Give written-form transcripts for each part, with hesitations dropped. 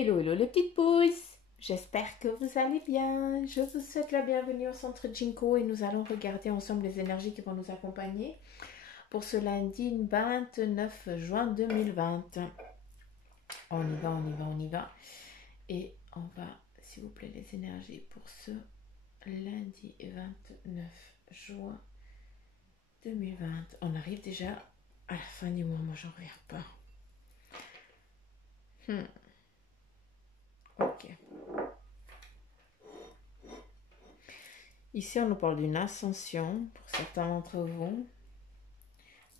Hello, hello les petites pousses. J'espère que vous allez bien. Je vous souhaite la bienvenue au centre Jinko et nous allons regarder ensemble les énergies qui vont nous accompagner pour ce lundi 29 juin 2020. On y va, on y va, on y va. Et on va, s'il vous plaît, les énergies pour ce lundi 29 juin 2020. On arrive déjà à la fin du mois, moi j'en reviens pas. Ok. Ici, on nous parle d'une ascension pour certains d'entre vous.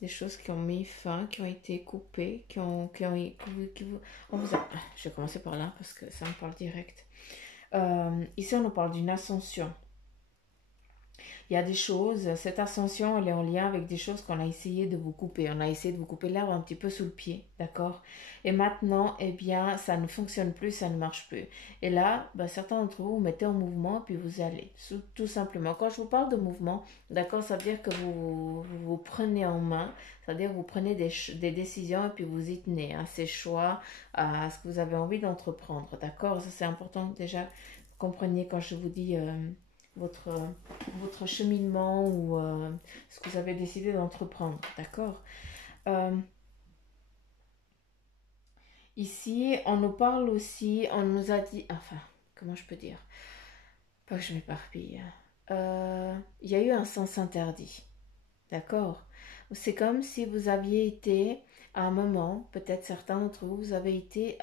Des choses qui ont mis fin, qui ont été coupées, on vous a... Je vais commencer par là parce que ça me parle direct. Ici, on nous parle d'une ascension. Il y a des choses, cette ascension, elle est en lien avec des choses qu'on a essayé de vous couper. On a essayé de vous couper l'herbe un petit peu sous le pied, d'accord? Et maintenant, eh bien, ça ne fonctionne plus, ça ne marche plus. Et là, certains d'entre vous, vous mettez en mouvement, puis vous allez, tout simplement. Quand je vous parle de mouvement, d'accord, ça veut dire que vous prenez en main, ça veut dire que vous prenez des décisions et puis vous y tenez à ces choix, à ce que vous avez envie d'entreprendre, d'accord? Ça, c'est important déjà, vous compreniez quand je vous dis... votre, votre cheminement ou ce que vous avez décidé d'entreprendre, d'accord? Ici, on nous parle aussi, on nous a dit, enfin, comment je peux dire? Pas que je m'éparpille. Il y a eu un sens interdit, d'accord? C'est comme si vous aviez été, à un moment, peut-être certains d'entre vous, vous avez été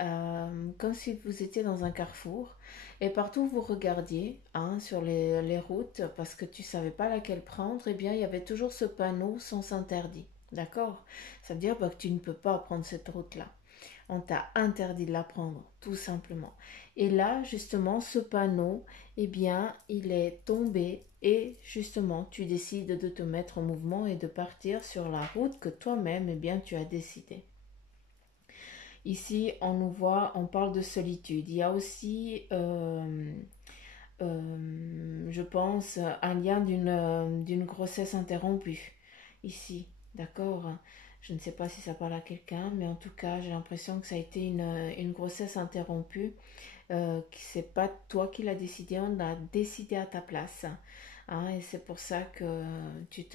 comme si vous étiez dans un carrefour et partout où vous regardiez sur les routes parce que tu ne savais pas laquelle prendre, eh bien il y avait toujours ce panneau sens interdit, d'accord? Ça veut dire que tu ne peux pas prendre cette route-là. On t'a interdit de la prendre, tout simplement. Et là, justement, ce panneau, eh bien, il est tombé et justement, tu décides de te mettre en mouvement et de partir sur la route que toi-même, eh bien, tu as décidé. Ici, on nous voit, on parle de solitude. Il y a aussi, je pense, un lien d'une grossesse interrompue. Ici, d'accord? Je ne sais pas si ça parle à quelqu'un, mais en tout cas, j'ai l'impression que ça a été une grossesse interrompue. C'est pas toi qui l'as décidé, on l'a décidé à ta place. Et c'est pour ça que tu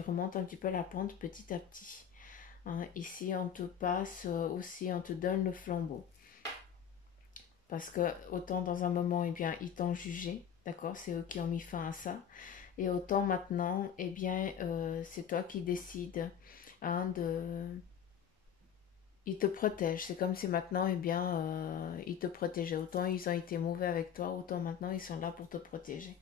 remontes un petit peu la pente petit à petit. Ici, on te passe aussi, on te donne le flambeau. Parce que autant dans un moment, eh bien, ils t'ont jugé, d'accord? C'est eux qui ont mis fin à ça. Et autant maintenant, eh bien, c'est toi qui décides de... Ils te protègent. C'est comme si maintenant, eh bien, ils te protégeaient. Autant ils ont été mauvais avec toi, autant maintenant ils sont là pour te protéger.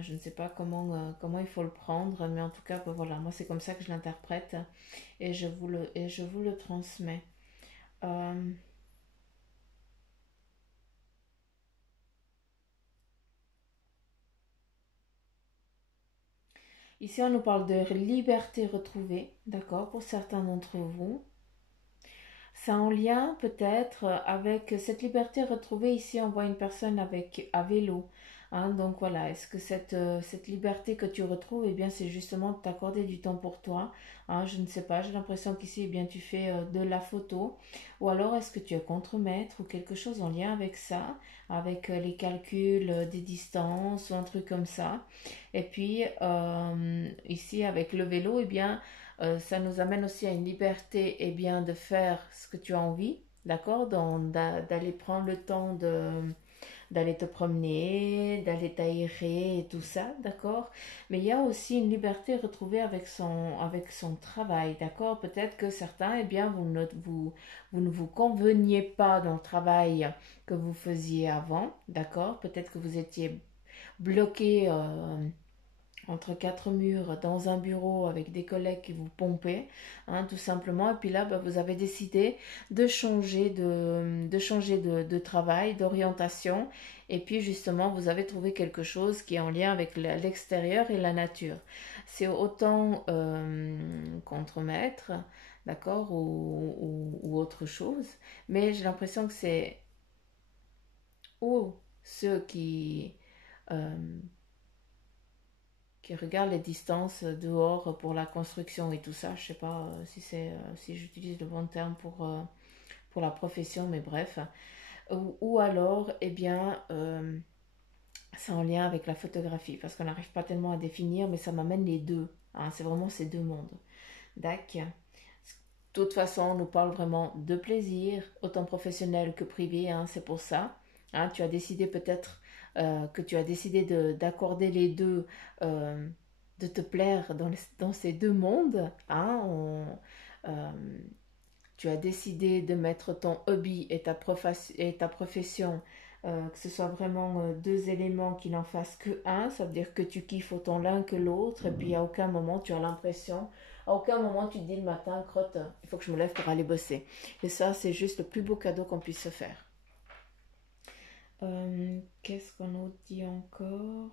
Je ne sais pas comment il faut le prendre, mais en tout cas, voilà, moi c'est comme ça que je l'interprète et je vous le transmets. Euh, Ici, on nous parle de liberté retrouvée, d'accord, pour certains d'entre vous. C'est en lien peut-être avec cette liberté retrouvée. Ici, on voit une personne avec à vélo. Donc voilà, est-ce que cette liberté que tu retrouves, eh bien, c'est justement de t'accorder du temps pour toi. Je ne sais pas, j'ai l'impression qu'ici, eh bien, tu fais de la photo. Ou alors, est-ce que tu es contremaître ou quelque chose en lien avec ça, avec les calculs des distances ou un truc comme ça. Et puis, ici, avec le vélo, eh bien, ça nous amène aussi à une liberté eh bien, de faire ce que tu as envie, d'accord? D'aller prendre le temps d'aller te promener, d'aller t'aérer et tout ça, d'accord? Mais il y a aussi une liberté retrouvée avec son travail, d'accord? Peut-être que certains, eh bien, vous ne vous conveniez pas dans le travail que vous faisiez avant, d'accord? Peut-être que vous étiez bloqué entre quatre murs dans un bureau avec des collègues qui vous pompaient, tout simplement. Et puis là, vous avez décidé de changer de travail, d'orientation. Et puis justement, vous avez trouvé quelque chose qui est en lien avec l'extérieur et la nature. C'est autant contremaître, d'accord, ou autre chose. Mais j'ai l'impression que c'est ou ceux euh, qui regarde les distances dehors pour la construction et tout ça. Je sais pas si j'utilise le bon terme pour la profession, mais bref. Ou alors, eh bien, c'est en lien avec la photographie, parce qu'on n'arrive pas tellement à définir, mais ça m'amène les deux. Hein, c'est vraiment ces deux mondes. D'accord. De toute façon, on nous parle vraiment de plaisir, autant professionnel que privé, hein, c'est pour ça. Hein, tu as décidé peut-être que tu as décidé d'accorder les deux, euh, de te plaire dans ces deux mondes. Hein, euh, tu as décidé de mettre ton hobby et ta profession, que ce soit vraiment deux éléments qui n'en fassent que un, ça veut dire que tu kiffes autant l'un que l'autre, et puis à aucun moment tu as l'impression, à aucun moment tu te dis le matin, crotte, il faut que je me lève pour aller bosser. Et ça, c'est juste le plus beau cadeau qu'on puisse se faire. Qu'est-ce qu'on nous dit encore?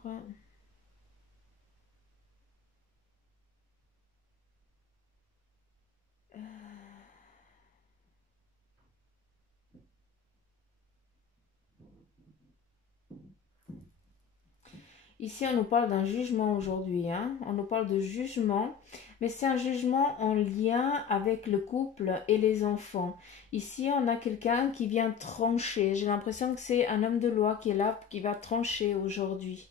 Ici, on nous parle d'un jugement aujourd'hui, hein. On nous parle de jugement, mais c'est un jugement en lien avec le couple et les enfants. Ici, on a quelqu'un qui vient trancher. J'ai l'impression que c'est un homme de loi qui est là, qui va trancher aujourd'hui.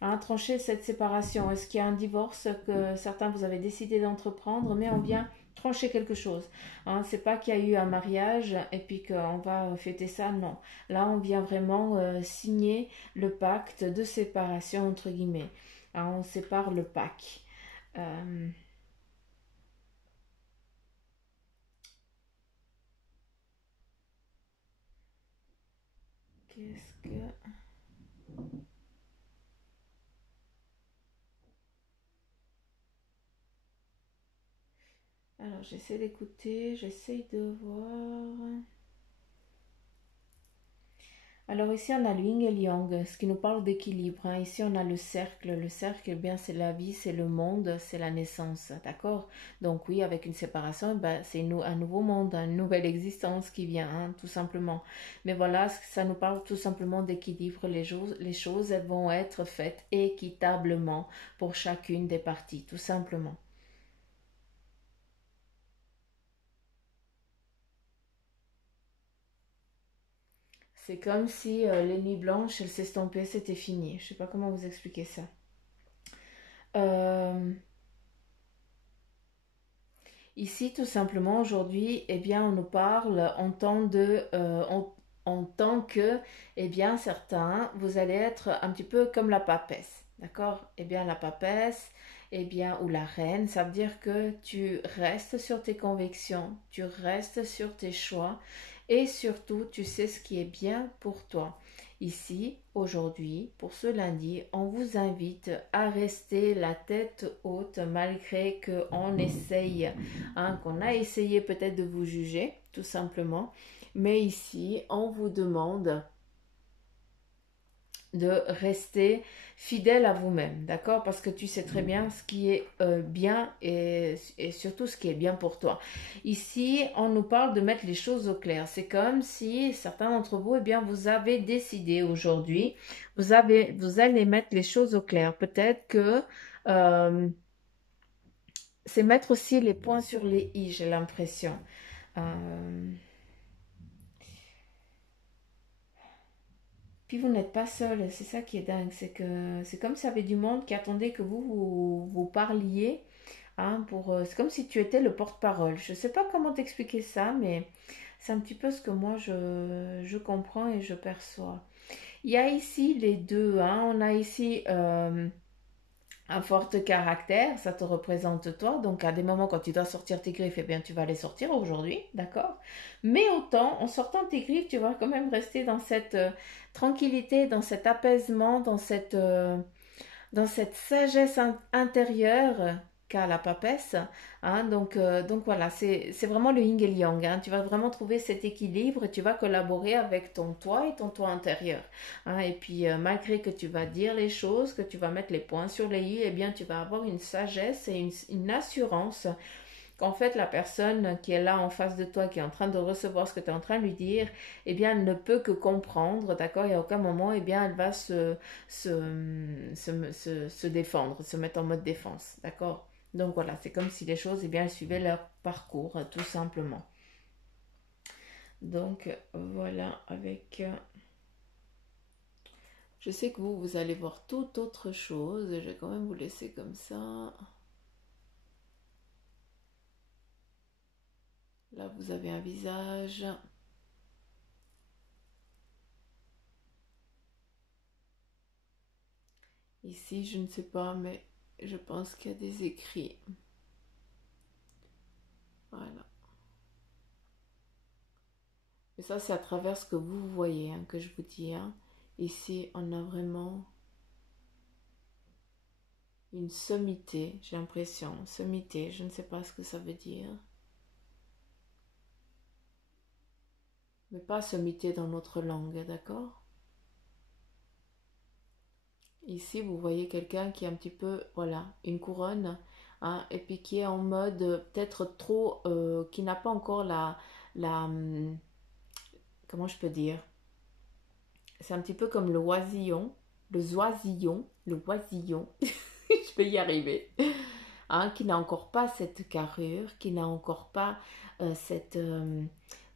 Hein, trancher cette séparation. Est-ce qu'il y a un divorce que certains vous avez décidé d'entreprendre, mais on vient trancher quelque chose. Hein, c'est pas qu'il y a eu un mariage et puis qu'on va fêter ça, non. Là, on vient vraiment signer le pacte de séparation, entre guillemets. Hein, on sépare le pacte. Euh, Qu'est-ce que... Alors, j'essaie d'écouter, j'essaie de voir... Alors ici on a le yin et le yang, ce qui nous parle d'équilibre. Hein. Ici on a le cercle. Le cercle, eh bien c'est la vie, c'est le monde, c'est la naissance, d'accord? Donc oui, avec une séparation, ben, c'est un nouveau monde, une nouvelle existence qui vient, hein, tout simplement. Mais voilà, ça nous parle tout simplement d'équilibre. Les choses, elles vont être faites équitablement pour chacune des parties, tout simplement. C'est comme si les nuits blanches, elles s'estompaient, c'était fini. Je sais pas comment vous expliquer ça. Euh, Ici, tout simplement, aujourd'hui, eh bien, on nous parle en tant que, eh bien, certains, vous allez être un petit peu comme la papesse, d'accord? Eh bien, la papesse, eh bien, ou la reine, ça veut dire que tu restes sur tes convictions, tu restes sur tes choix et surtout, tu sais ce qui est bien pour toi. Ici, aujourd'hui, pour ce lundi, on vous invite à rester la tête haute malgré qu'on essaye, hein, qu'on a essayé peut-être de vous juger, tout simplement. Mais ici, on vous demande de rester fidèle à vous-même, d'accord? Parce que tu sais très bien ce qui est bien et surtout ce qui est bien pour toi. Ici, on nous parle de mettre les choses au clair. C'est comme si certains d'entre vous, eh bien, vous avez décidé aujourd'hui, vous allez mettre les choses au clair. Peut-être que euh, c'est mettre aussi les points sur les i, j'ai l'impression. Euh, Puis vous n'êtes pas seul, c'est ça qui est dingue, c'est que c'est comme s'il y avait du monde qui attendait que vous parliez, hein, c'est comme si tu étais le porte-parole. Je ne sais pas comment t'expliquer ça, mais c'est un petit peu ce que moi je comprends et je perçois. Il y a ici les deux, hein, on a ici un fort caractère, ça te représente toi. Donc, à des moments, quand tu dois sortir tes griffes, eh bien, tu vas les sortir aujourd'hui, d'accord? Mais autant, en sortant tes griffes, tu vas quand même rester dans cette tranquillité, dans cet apaisement, dans cette sagesse intérieure qu'a la papesse. Hein, donc voilà, c'est vraiment le yin et le yang. Hein. Tu vas vraiment trouver cet équilibre et tu vas collaborer avec ton toi et ton toi intérieur. Hein, et puis malgré que tu vas dire les choses, que tu vas mettre les points sur les i, eh bien tu vas avoir une sagesse et une assurance qu'en fait la personne qui est là en face de toi, qui est en train de recevoir ce que tu es en train de lui dire, eh bien elle ne peut que comprendre, d'accord? Et à aucun moment, eh bien elle va se défendre, se mettre en mode défense, d'accord? Donc voilà, c'est comme si les choses, eh bien elles suivaient leur parcours, tout simplement. Donc voilà, avec... je sais que vous allez voir toute autre chose. Je vais quand même vous laisser comme ça. Là, vous avez un visage. Ici, je ne sais pas, mais je pense qu'il y a des écrits. Voilà. Et ça, c'est à travers ce que vous voyez, hein, que je vous dis. Hein. Ici, on a vraiment une sommité, j'ai l'impression. Sommité, je ne sais pas ce que ça veut dire. Mais pas sommité dans notre langue, d'accord? Ici, vous voyez quelqu'un qui est un petit peu, voilà, une couronne, hein, et puis qui est en mode peut-être trop, qui n'a pas encore comment je peux dire? C'est un petit peu comme le oisillon, le oisillon, je vais y arriver, hein, qui n'a encore pas cette carrure, qui n'a encore pas cette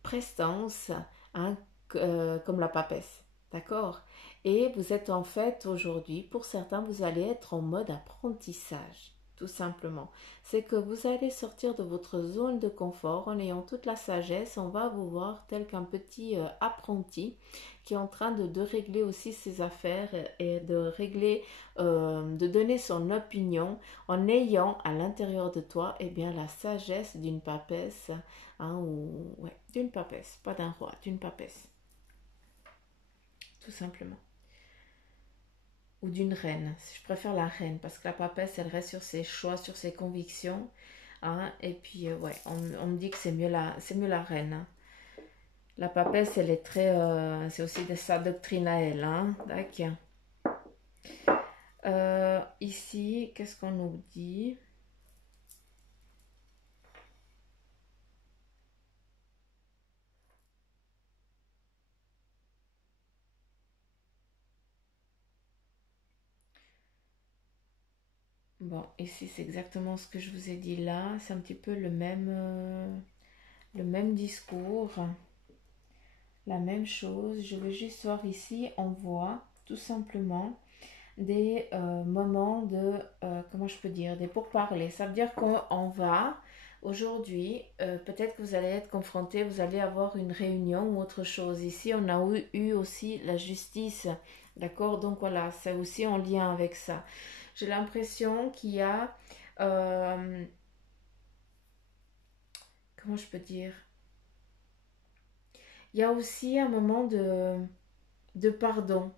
prestance, hein, comme la papesse, d'accord? Et vous êtes en fait aujourd'hui, pour certains, vous allez être en mode apprentissage, tout simplement. C'est que vous allez sortir de votre zone de confort en ayant toute la sagesse. On va vous voir tel qu'un petit apprenti qui est en train de régler aussi ses affaires et de régler, de donner son opinion en ayant à l'intérieur de toi, eh bien, la sagesse d'une papesse, hein, ou ouais, d'une papesse, pas d'un roi, d'une papesse, tout simplement. Ou d'une reine. Je préfère la reine parce que la papesse, elle reste sur ses choix, sur ses convictions. Hein, et puis, ouais, on me dit que c'est mieux la reine. Hein. La papesse, elle est très... c'est aussi de sa doctrine à elle. Hein, d'accord. Ici, qu'est-ce qu'on nous dit? Bon, ici, c'est exactement ce que je vous ai dit là. C'est un petit peu le même discours, la même chose. Je veux juste voir ici, on voit tout simplement des moments de, comment je peux dire, des pourparlers. Ça veut dire qu'on va, aujourd'hui, peut-être que vous allez être confronté, vous allez avoir une réunion ou autre chose. Ici, on a eu aussi la justice, d'accord? Donc voilà, c'est aussi en lien avec ça. J'ai l'impression qu'il y a, euh, comment je peux dire? Il y a aussi un moment de pardon.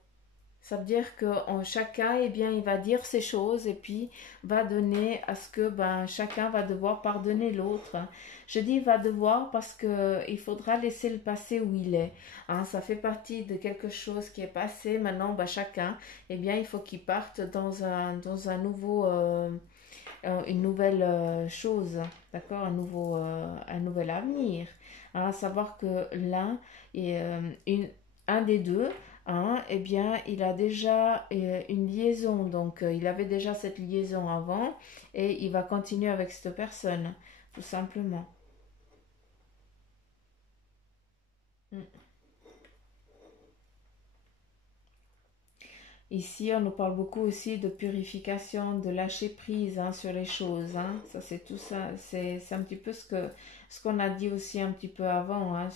Ça veut dire que chacun, eh bien, il va dire ses choses et puis va donner à ce que ben, chacun va devoir pardonner l'autre. Je dis va devoir parce que il faudra laisser le passé où il est. Hein, ça fait partie de quelque chose qui est passé. Maintenant, ben, chacun, eh bien, il faut qu'il parte dans un nouveau, une nouvelle chose, d'accord, un nouvel avenir. Hein, à savoir que l'un est un des deux. Hein, eh bien, il a déjà une liaison, donc il avait déjà cette liaison avant et il va continuer avec cette personne, tout simplement. Mm. Ici, on nous parle beaucoup aussi de purification, de lâcher prise hein, sur les choses. Hein. Ça, c'est tout ça. C'est un petit peu ce qu'on a dit aussi un petit peu avant hein,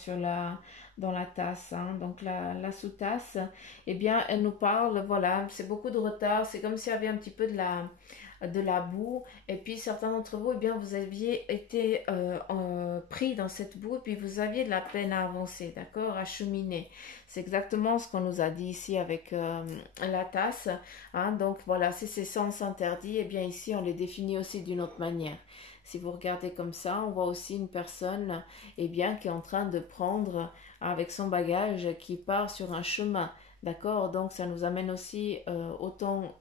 dans la tasse. Hein. Donc, la sous-tasse, eh bien, elle nous parle, voilà, c'est beaucoup de retard. C'est comme s'il y avait un petit peu de la boue. Et puis, certains d'entre vous, eh bien, vous aviez été pris dans cette boue et puis vous aviez de la peine à avancer, d'accord, à cheminer. C'est exactement ce qu'on nous a dit ici avec la tasse. Hein. Donc voilà, si c'est sens interdit, eh bien ici on les définit aussi d'une autre manière. Si vous regardez comme ça, on voit aussi une personne eh bien, qui est en train de prendre avec son bagage, qui part sur un chemin. D'accord, donc ça nous amène aussi autant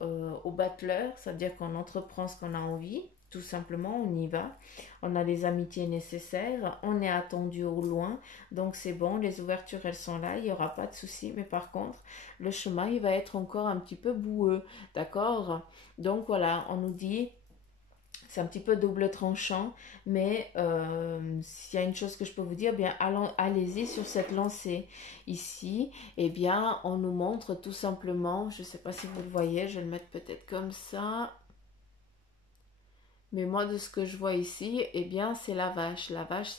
au battleur, c'est-à-dire qu'on entreprend ce qu'on a envie, tout simplement, on y va, on a les amitiés nécessaires, on est attendu au loin, donc c'est bon, les ouvertures elles sont là, il n'y aura pas de souci, mais par contre, le chemin il va être encore un petit peu boueux, d'accord? Donc voilà, on nous dit c'est un petit peu double tranchant, mais s'il y a une chose que je peux vous dire, bien allez-y sur cette lancée. Ici, eh bien, on nous montre tout simplement, je ne sais pas si vous le voyez, je vais le mettre peut-être comme ça. Mais moi, de ce que je vois ici, eh bien, c'est la vache. La vache,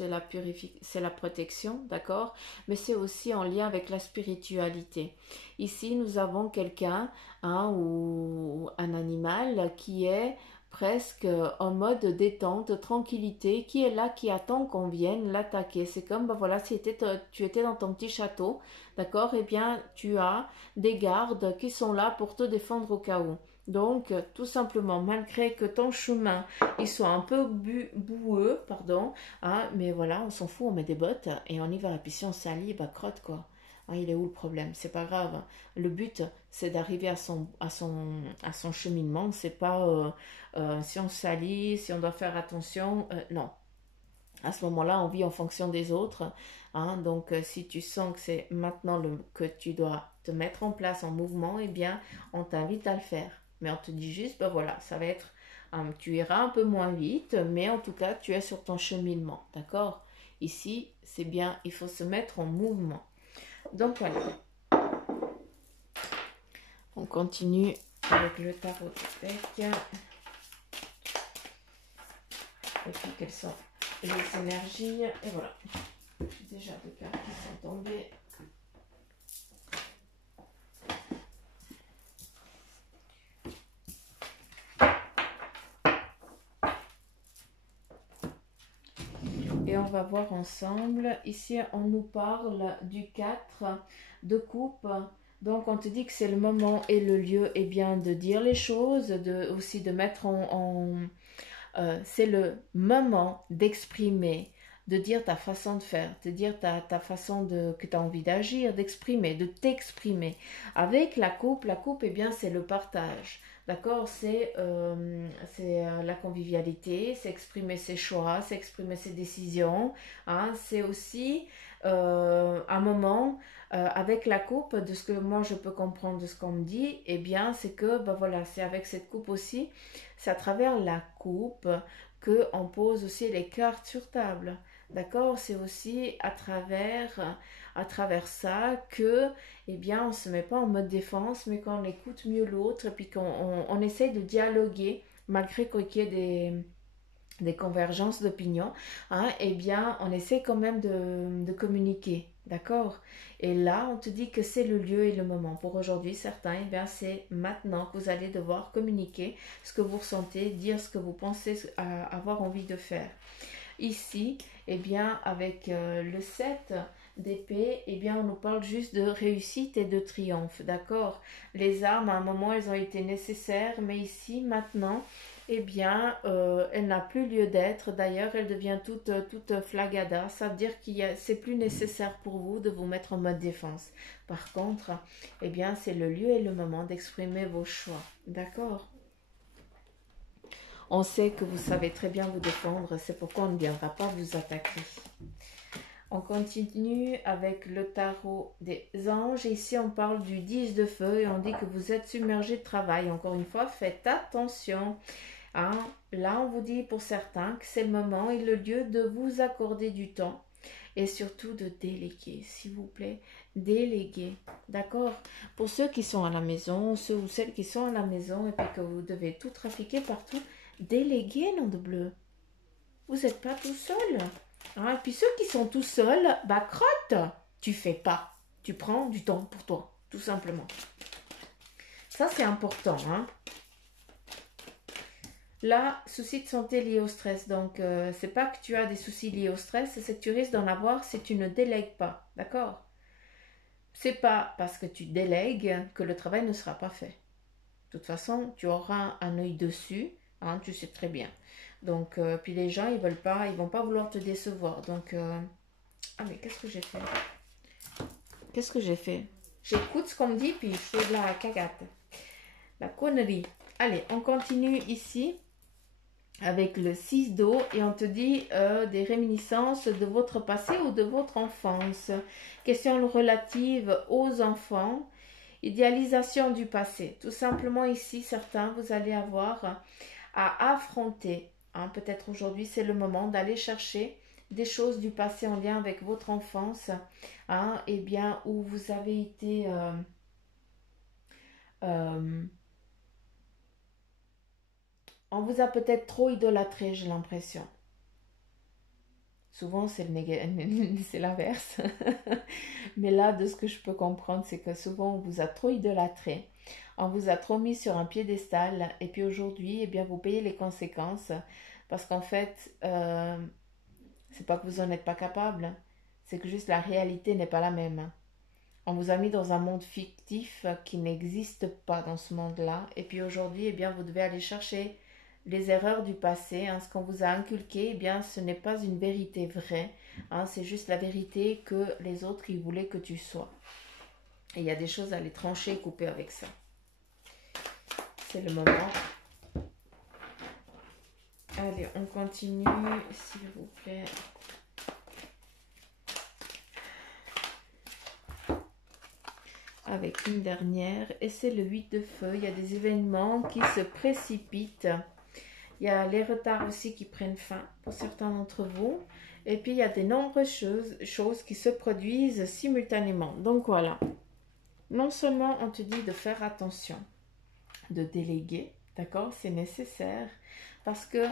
c'est la protection, d'accord? Mais c'est aussi en lien avec la spiritualité. Ici, nous avons quelqu'un, hein, ou un animal qui est presque en mode détente, tranquillité, qui est là, qui attend qu'on vienne l'attaquer. C'est comme, ben voilà, si tu étais dans ton petit château, d'accord? Eh bien, tu as des gardes qui sont là pour te défendre au cas où. Donc, tout simplement, malgré que ton chemin il soit un peu boueux, pardon, hein, mais voilà, on s'en fout, on met des bottes et on y va. Et puis si on salit, bah crotte quoi. Hein, il est où le problème? C'est pas grave. Le but, c'est d'arriver à son cheminement. C'est pas si on salit, si on doit faire attention. Non. À ce moment-là, on vit en fonction des autres. Hein, donc, si tu sens que c'est maintenant que tu dois te mettre en place en mouvement, eh bien, on t'invite à le faire. Mais on te dit juste, ben voilà, ça va être, tu iras un peu moins vite, mais en tout cas, tu es sur ton cheminement. D'accord? Ici, c'est bien, il faut se mettre en mouvement. Donc, voilà. On continue avec le tarot de bec. Et puis, quelles sont les énergies? Et voilà. Déjà deux cartes qui sont tombées. Et on va voir ensemble. Ici, on nous parle du 4 de coupe. Donc, on te dit que c'est le moment et le lieu eh bien, de dire les choses, aussi de mettre c'est le moment d'exprimer, de dire ta façon de faire, de dire ta façon que tu as envie d'agir, d'exprimer, de t'exprimer. Avec la coupe, eh bien, c'est le partage. D'accord? C'est la convivialité, c'est exprimer ses choix, c'est exprimer ses décisions. Hein? C'est aussi un moment avec la coupe, de ce que moi je peux comprendre de ce qu'on me dit, eh bien, c'est que, ben voilà, c'est avec cette coupe aussi, c'est à travers la coupe qu'on pose aussi les cartes sur table. D'accord? C'est aussi à travers ça que, eh bien, on ne se met pas en mode défense, mais qu'on écoute mieux l'autre et puis qu'on essaye de dialoguer, malgré qu'il y ait des convergences d'opinion, hein, eh bien, on essaie quand même de communiquer, d'accord? Et là, on te dit que c'est le lieu et le moment. Pour aujourd'hui, certains, eh bien, c'est maintenant que vous allez devoir communiquer ce que vous ressentez, dire ce que vous pensez avoir envie de faire. Ici, eh bien, avec le 7 d'épée, eh bien, on nous parle juste de réussite et de triomphe, d'accord? Les armes, à un moment, elles ont été nécessaires, mais ici, maintenant, eh bien, elle n'a plus lieu d'être. D'ailleurs, elle devient toute flagada. Ça veut dire c'est plus nécessaire pour vous de vous mettre en mode défense. Par contre, eh bien, c'est le lieu et le moment d'exprimer vos choix, d'accord? On sait que vous savez très bien vous défendre, c'est pourquoi on ne viendra pas vous attaquer. On continue avec le tarot des anges. Ici, on parle du 10 de feu et on dit que vous êtes submergé de travail. Encore une fois, faites attention. Hein? Là, on vous dit pour certains que c'est le moment et le lieu de vous accorder du temps et surtout de déléguer, s'il vous plaît. Déléguer, d'accord? Pour ceux qui sont à la maison, ceux ou celles qui sont à la maison et puis que vous devez tout trafiquer partout, déléguer, nom de bleu. Vous n'êtes pas tout seul. Hein? Et puis ceux qui sont tout seuls, bah crotte, tu fais pas. Tu prends du temps pour toi, tout simplement. Ça, c'est important. Hein? Là, soucis de santé liés au stress. Donc, c'est pas que tu as des soucis liés au stress, c'est que tu risques d'en avoir si tu ne délègues pas. D'accord? C'est pas parce que tu délègues que le travail ne sera pas fait. De toute façon, tu auras un œil dessus. Hein, tu sais très bien. Donc, puis les gens, ils vont pas vouloir te décevoir. Donc, ah mais qu'est-ce que j'ai fait? Qu'est-ce que j'ai fait? J'écoute ce qu'on me dit, puis je fais de la cagate. La connerie. Allez, on continue ici avec le 6 d'eau et on te dit des réminiscences de votre passé ou de votre enfance. Question relative aux enfants. Idéalisation du passé. Tout simplement ici, certains, vous allez avoir à affronter Hein. Peut-être aujourd'hui, c'est le moment d'aller chercher des choses du passé en lien avec votre enfance, hein, et bien où vous avez été euh, on vous a peut-être trop idolâtré, j'ai l'impression. Souvent, c'est c'est l'inverse. Mais là, de ce que je peux comprendre, c'est que souvent, on vous a trop idolâtré. On vous a trop mis sur un piédestal. Et puis aujourd'hui, eh bien, vous payez les conséquences. Parce qu'en fait, c'est pas que vous en êtes pas capable. C'est que juste la réalité n'est pas la même. On vous a mis dans un monde fictif qui n'existe pas dans ce monde-là. Et puis aujourd'hui, eh bien, vous devez aller chercher les erreurs du passé. Hein. Ce qu'on vous a inculqué, eh bien, ce n'est pas une vérité vraie. Hein. C'est juste la vérité que les autres, ils voulaient que tu sois. Et il y a des choses à les trancher et couper avec ça. C'est le moment. Allez, on continue, s'il vous plaît. Avec une dernière, et c'est le 8 de feu. Il y a des événements qui se précipitent. Il y a les retards aussi qui prennent fin pour certains d'entre vous. Et puis, il y a de nombreuses choses qui se produisent simultanément. Donc, voilà. Non seulement on te dit de faire attention, de déléguer, d'accord? C'est nécessaire parce que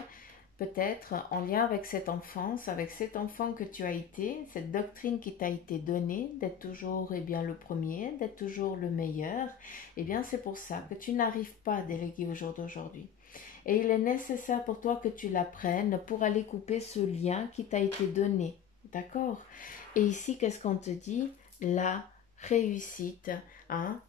peut-être en lien avec cette enfance, avec cet enfant que tu as été, cette doctrine qui t'a été donnée, d'être toujours bien, le premier, d'être toujours le meilleur, bien c'est pour ça que tu n'arrives pas à déléguer au jour d'aujourd'hui. Et il est nécessaire pour toi que tu l'apprennes pour aller couper ce lien qui t'a été donné. D'accord? Et ici, qu'est-ce qu'on te dit? La réussite. Hein?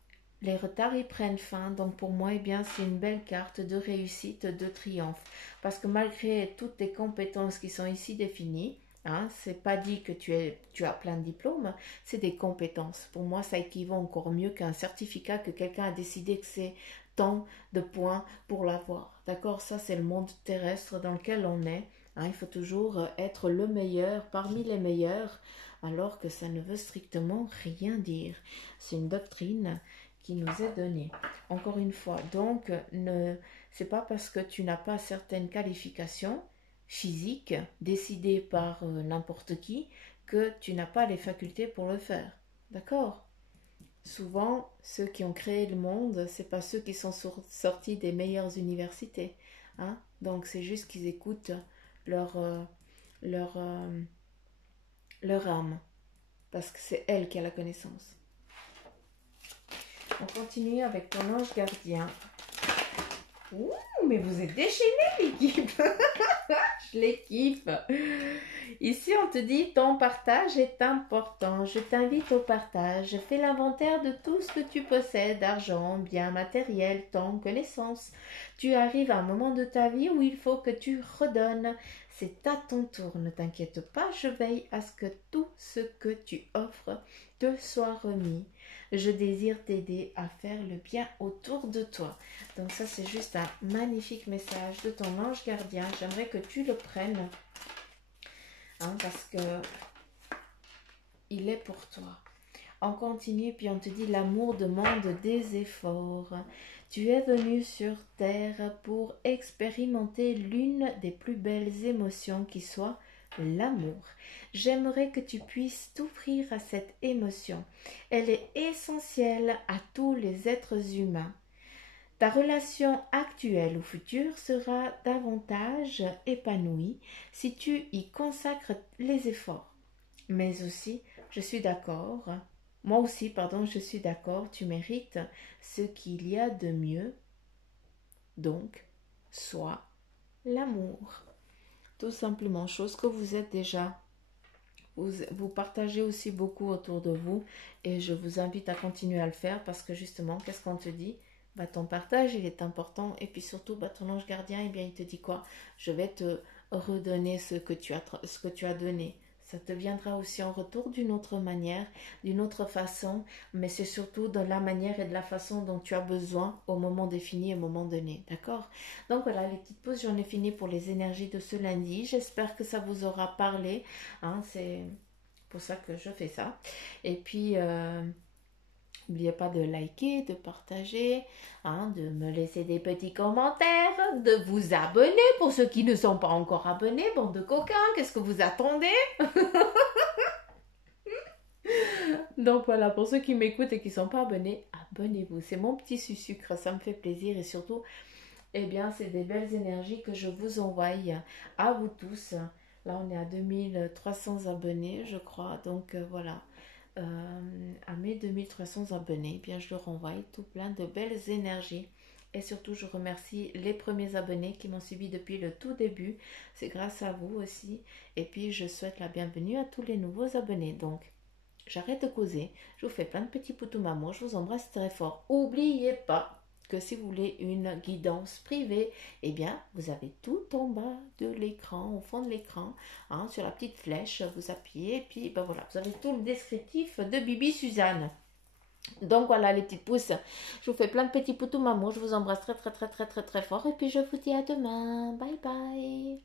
Les retards, ils prennent fin. Donc pour moi, bien, c'est une belle carte de réussite, de triomphe. Parce que malgré toutes tes compétences qui sont ici définies, hein, c'est pas dit que tu as plein de diplômes, c'est des compétences. Pour moi, ça équivaut encore mieux qu'un certificat que quelqu'un a décidé que c'est tant de points pour l'avoir. D'accord? Ça, c'est le monde terrestre dans lequel on est. Hein, il faut toujours être le meilleur parmi les meilleurs, alors que ça ne veut strictement rien dire. C'est une doctrine qui nous est donnée. Encore une fois, donc, c'est pas parce que tu n'as pas certaines qualifications physiques décidées par n'importe qui que tu n'as pas les facultés pour le faire. D'accord? Souvent, ceux qui ont créé le monde, c'est pas ceux qui sont sortis des meilleures universités. Hein? Donc, c'est juste qu'ils écoutent leur, leur, leur âme, parce que c'est elle qui a la connaissance. On continue avec ton ange gardien. Ouh, mais vous êtes déchaînés, l'équipe. Je les kiffe. Ici, on te dit, ton partage est important. Je t'invite au partage. Fais l'inventaire de tout ce que tu possèdes, argent, biens, matériel, temps, connaissances. Tu arrives à un moment de ta vie où il faut que tu redonnes. C'est à ton tour, ne t'inquiète pas, je veille à ce que tout ce que tu offres te soit remis. Je désire t'aider à faire le bien autour de toi. Donc ça, c'est juste un magnifique message de ton ange gardien. J'aimerais que tu le prennes, hein, parce que il est pour toi. On continue, puis on te dit, l'amour demande des efforts. Tu es venu sur terre pour expérimenter l'une des plus belles émotions qui soit l'amour. J'aimerais que tu puisses t'ouvrir à cette émotion. Elle est essentielle à tous les êtres humains. Ta relation actuelle ou future sera davantage épanouie si tu y consacres les efforts. Mais aussi, je suis d'accord, moi aussi, pardon, je suis d'accord, tu mérites ce qu'il y a de mieux, donc, soit l'amour. Tout simplement, chose que vous êtes déjà. Vous partagez aussi beaucoup autour de vous et je vous invite à continuer à le faire parce que justement, qu'est-ce qu'on te dit? Ton partage, il est important et puis surtout, ton ange gardien, il te dit quoi? Je vais te redonner ce que tu as donné. Ça te viendra aussi en retour d'une autre manière, d'une autre façon, mais c'est surtout de la manière et de la façon dont tu as besoin au moment défini, au moment donné. D'accord? Donc voilà, les petites pauses, j'en ai fini pour les énergies de ce lundi. J'espère que ça vous aura parlé. Hein, c'est pour ça que je fais ça. Et puis, N'oubliez pas de liker, de partager, hein, de me laisser des petits commentaires, de vous abonner pour ceux qui ne sont pas encore abonnés. Bande de coquins, qu'est-ce que vous attendez? Donc voilà, pour ceux qui m'écoutent et qui ne sont pas abonnés, abonnez-vous. C'est mon petit sucre, ça me fait plaisir et surtout, eh bien, c'est des belles énergies que je vous envoie à vous tous. Là, on est à 2300 abonnés, je crois. Donc voilà, à mes 2300 abonnés, eh bien, je leur envoie tout plein de belles énergies. Et surtout, je remercie les premiers abonnés qui m'ont suivi depuis le tout début. C'est grâce à vous aussi. Et puis, je souhaite la bienvenue à tous les nouveaux abonnés. Donc, j'arrête de causer. Je vous fais plein de petits poutous maman. Je vous embrasse très fort. N'oubliez pas que si vous voulez une guidance privée, eh bien, vous avez tout en bas de l'écran, au fond de l'écran, hein, sur la petite flèche, vous appuyez, et puis ben voilà, vous avez tout le descriptif de Bibi Suzanne. Donc voilà les petites pousses, je vous fais plein de petits poutous maman, je vous embrasse très très très très très très fort, et puis je vous dis à demain, bye bye.